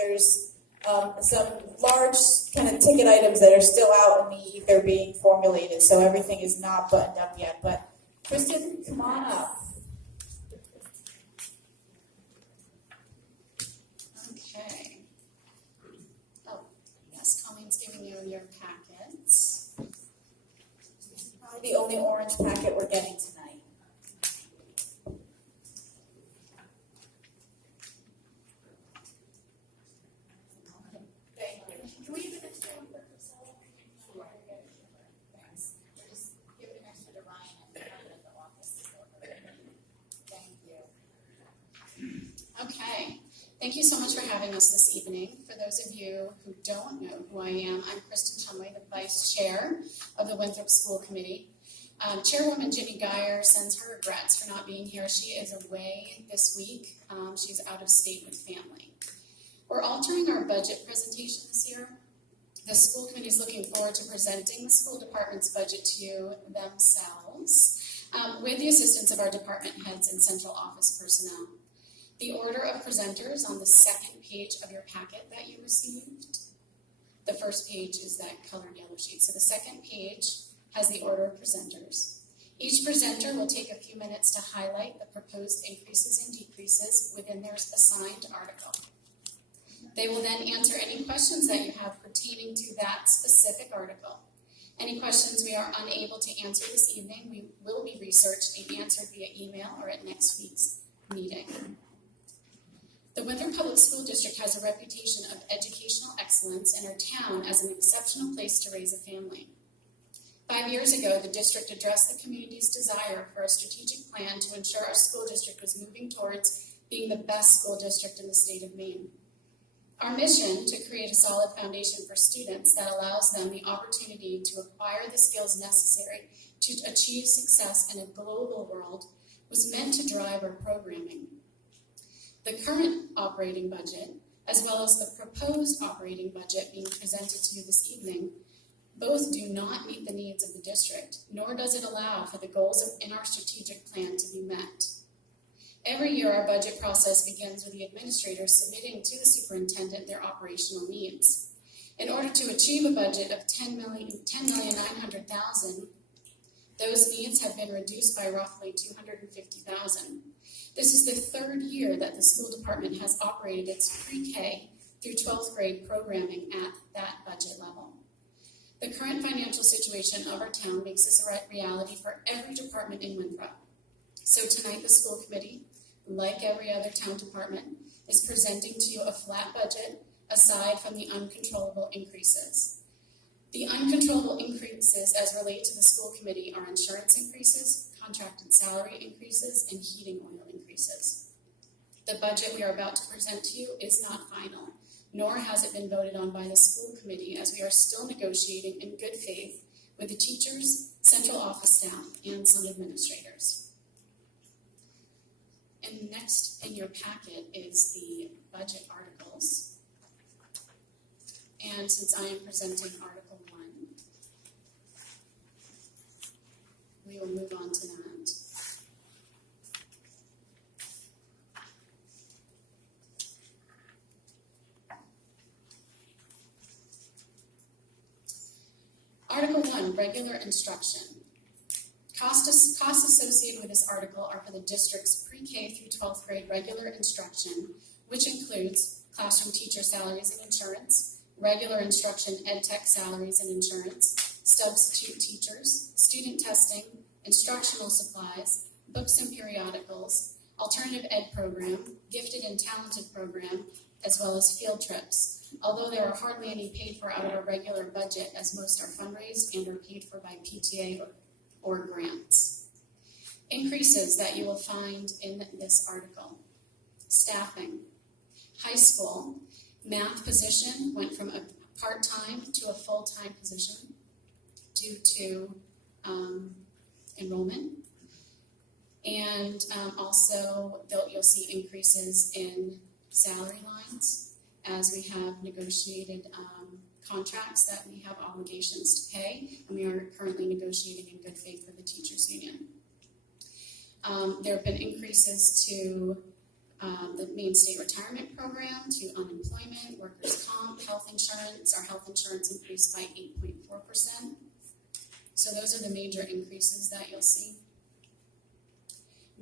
there's some large kind of ticket items that are still out in the ether being formulated, so everything is not buttoned up yet. But Kristen, come on up. Okay. Oh, yes, Colleen's giving you your packets. Probably the only orange packet we're getting tonight. Can we give an extra one for Priscilla? Sure. Thanks. Just give an extra to Ryan and have it at the office. Thank you. Okay. Thank you so much for having us this evening. For those of you who don't know who I am, I'm Kristen Tumway, the Vice Chair of the Winthrop School Committee. Chairwoman Ginny Geyer sends her regrets for not being here. She is away this week. She's out of state with family. We're altering our budget presentation this year. The school committee is looking forward to presenting the school department's budget to you themselves with the assistance of our department heads and central office personnel. The order of presenters on the second page of your packet that you received. The first page is that colored yellow sheet. So the second page has the order of presenters. Each presenter will take a few minutes to highlight the proposed increases and decreases within their assigned article. They will then answer any questions that you have pertaining to that specific article. Any questions we are unable to answer this evening, we will be researched and answered via email or at next week's meeting. The Winthrop Public School District has a reputation of educational excellence and our town as an exceptional place to raise a family. 5 years ago, the district addressed the community's desire for a strategic plan to ensure our school district was moving towards being the best school district in the state of Maine. Our mission to create a solid foundation for students that allows them the opportunity to acquire the skills necessary to achieve success in a global world was meant to drive our programming. The current operating budget, as well as the proposed operating budget being presented to you this evening, both do not meet the needs of the district, nor does it allow for the goals in our strategic plan to be met. Every year, our budget process begins with the administrators submitting to the superintendent their operational needs. In order to achieve a budget of $10,900,000, those needs have been reduced by roughly $250,000. This is the third year that the school department has operated its pre-K through 12th grade programming at that budget level. The current financial situation of our town makes this a reality for every department in Winthrop. So tonight, the school committee, like every other town department, is presenting to you a flat budget aside from the uncontrollable increases. The uncontrollable increases as relate to the school committee are insurance increases, contracted salary increases, and heating oil increases. The budget we are about to present to you is not final, nor has it been voted on by the school committee, as we are still negotiating in good faith with the teachers, central office staff, and some administrators. And next in your packet is the budget articles. And since I am presenting Article 1, we will move on to that. Article 1, regular instruction. Costs associated with this article are for the district's pre-K through 12th grade regular instruction, which includes classroom teacher salaries and insurance, regular instruction ed tech salaries and insurance, substitute teachers, student testing, instructional supplies, books and periodicals, alternative ed program, gifted and talented program, as well as field trips, although there are hardly any paid for out of our regular budget, as most are fundraised and are paid for by PTA or grants. Increases that you will find in this article. Staffing. High school, math position went from a part-time to a full-time position due to enrollment. And also you'll see increases in salary lines as we have negotiated contracts that we have obligations to pay, and we are currently negotiating in good faith with the teachers union. There have been increases to the Maine State Retirement Program to unemployment, workers' comp, health insurance. Our health insurance increased by 8.4%. So those are the major increases that you'll see.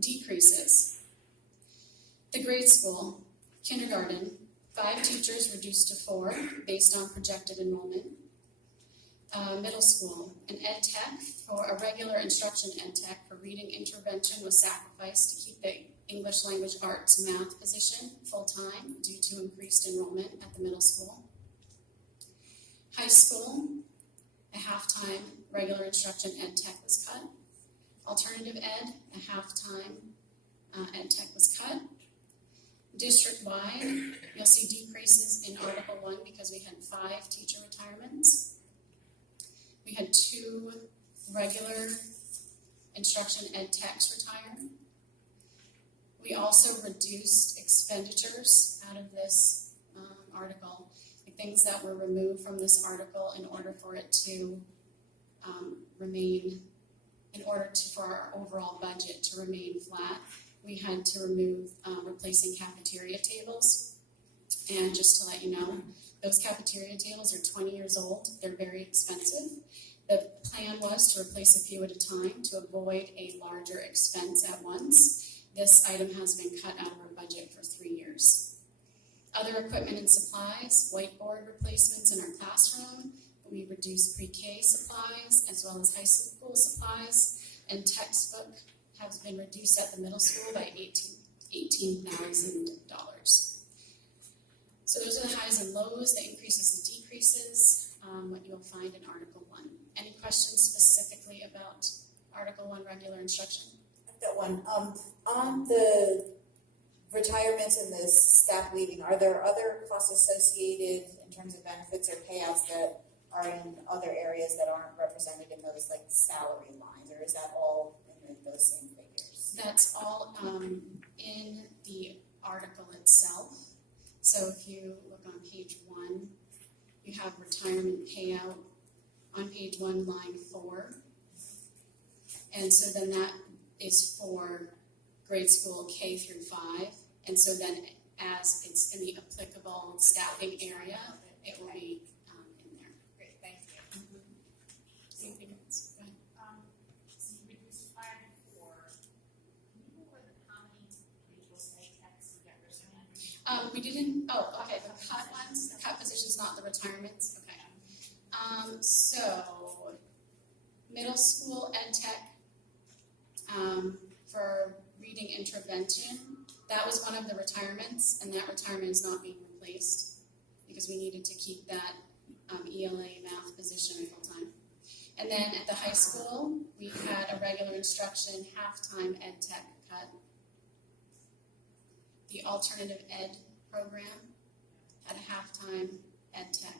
Decreases. The grade school, kindergarten, 5 teachers reduced to 4 based on projected enrollment. Middle school, an ed tech for a regular instruction ed tech for reading intervention was sacrificed to keep the English language arts math position full-time due to increased enrollment at the middle school. High school, a half-time regular instruction ed tech was cut. Alternative ed, a half-time ed tech was cut. District-wide, you'll see decreases in Article 1 because we had 5 teacher retirements. We had 2 regular instruction ed techs retire. We also reduced expenditures out of this article, like things that were removed from this article in order for it to for our overall budget to remain flat. We had to remove replacing cafeteria tables. And just to let you know, those cafeteria tables are 20 years old. They're very expensive. The plan was to replace a few at a time to avoid a larger expense at once. This item has been cut out of our budget for 3 years. Other equipment and supplies, whiteboard replacements in our classroom. We reduced pre-K supplies as well as high school supplies. And textbook has been reduced at the middle school by $18,000. So those are the highs and lows, the increases and decreases, what you'll find in Article 1. Any questions specifically about Article 1 regular instruction? I've got one. On the retirements and the staff leaving, are there other costs associated in terms of benefits or payouts that are in other areas that aren't represented in those like salary lines, or is that all in those same figures? That's all in the article itself. So if you look on page 1, you have retirement payout on page 1, line 4. And so then that is for grade school K through 5. And so then as it's in the applicable staffing area, it will be in there. Great, thank you. Anything else? Go ahead. So you reduced 5 to 4. Can you go over how many individual state techs you got rid of? We didn't, okay, the cut ones, the cut positions, not the retirements, okay. So, middle school ed tech, for reading intervention, that was one of the retirements, and that retirement is not being replaced because we needed to keep that ELA math position full-time. And then at the high school, we had a regular instruction half-time ed tech cut. The alternative ed program had a half-time ed tech.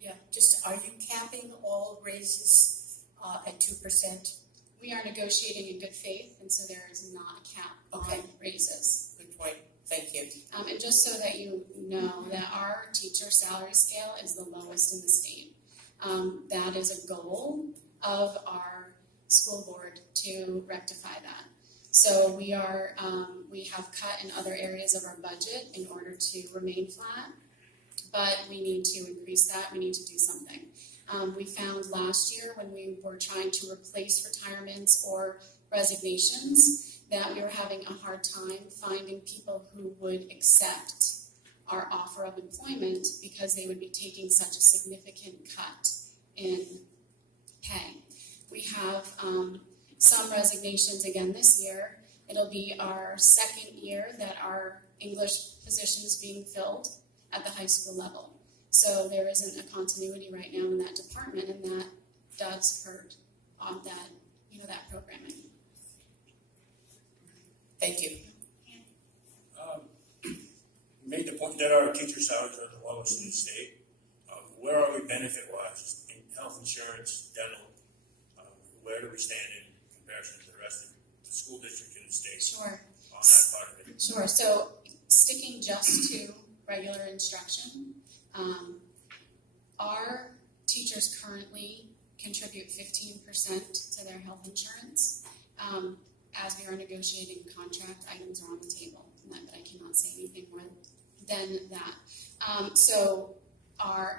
Yeah, just, are you capping all raises at 2%? We are negotiating in good faith, and so there is not a cap Okay. on raises. Good point, thank you. And just so that you know that our teacher salary scale is the lowest in the state. That is a goal of our school board to rectify that. So we have cut in other areas of our budget in order to remain flat, but we need to increase that, we need to do something. We found last year when we were trying to replace retirements or resignations that we were having a hard time finding people who would accept our offer of employment because they would be taking such a significant cut in pay. We have some resignations again this year. It'll be our second year that our English position is being filled at the high school level. So there isn't a continuity right now in that department, and that does hurt on that, that programming. Thank you. You made the point that our teacher salaries are the lowest in the state. Where are we benefit-wise in health insurance, dental? Where do we stand in comparison to the rest of the school district in the state? Sure. On that part of it. Sure. So sticking just to regular instruction, our teachers currently contribute 15% to their health insurance. As we are negotiating contract, items are on the table, but I cannot say anything more than that.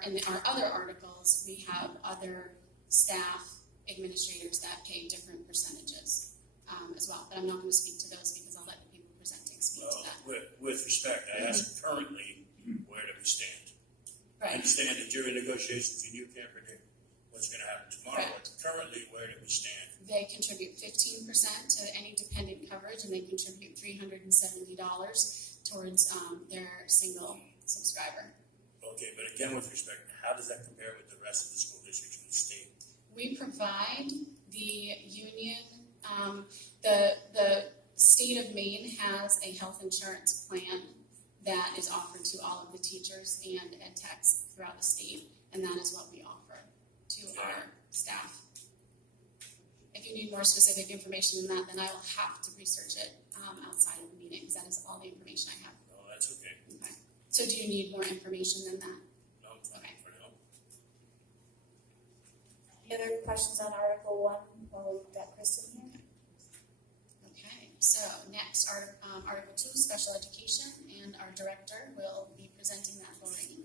In our other articles, we have other staff administrators that pay different percentages as well, but I'm not going to speak to those because I'll let the people presenting speak to that. With respect, I ask currently, where do we stand? I Right. understand that you're in negotiations and you can't predict what's gonna happen tomorrow, Right. but currently, where do we stand? They contribute 15% to any dependent coverage, and they contribute $370 towards their single subscriber. Okay, but again, with respect, how does that compare with the rest of the school districts in the state? We provide the union, the state of Maine has a health insurance plan that is offered to all of the teachers and ed techs throughout the state, and that is what we offer to our staff. If you need more specific information than that, then I will have to research it outside of the meeting, because that is all the information I have. No, that's okay. Okay. So do you need more information than that? No, I'm fine Okay. for now. Any other questions on Article 1 while we've got Kristen here? Okay, so next, Article 2, Special Education, and our director will be presenting that for reading.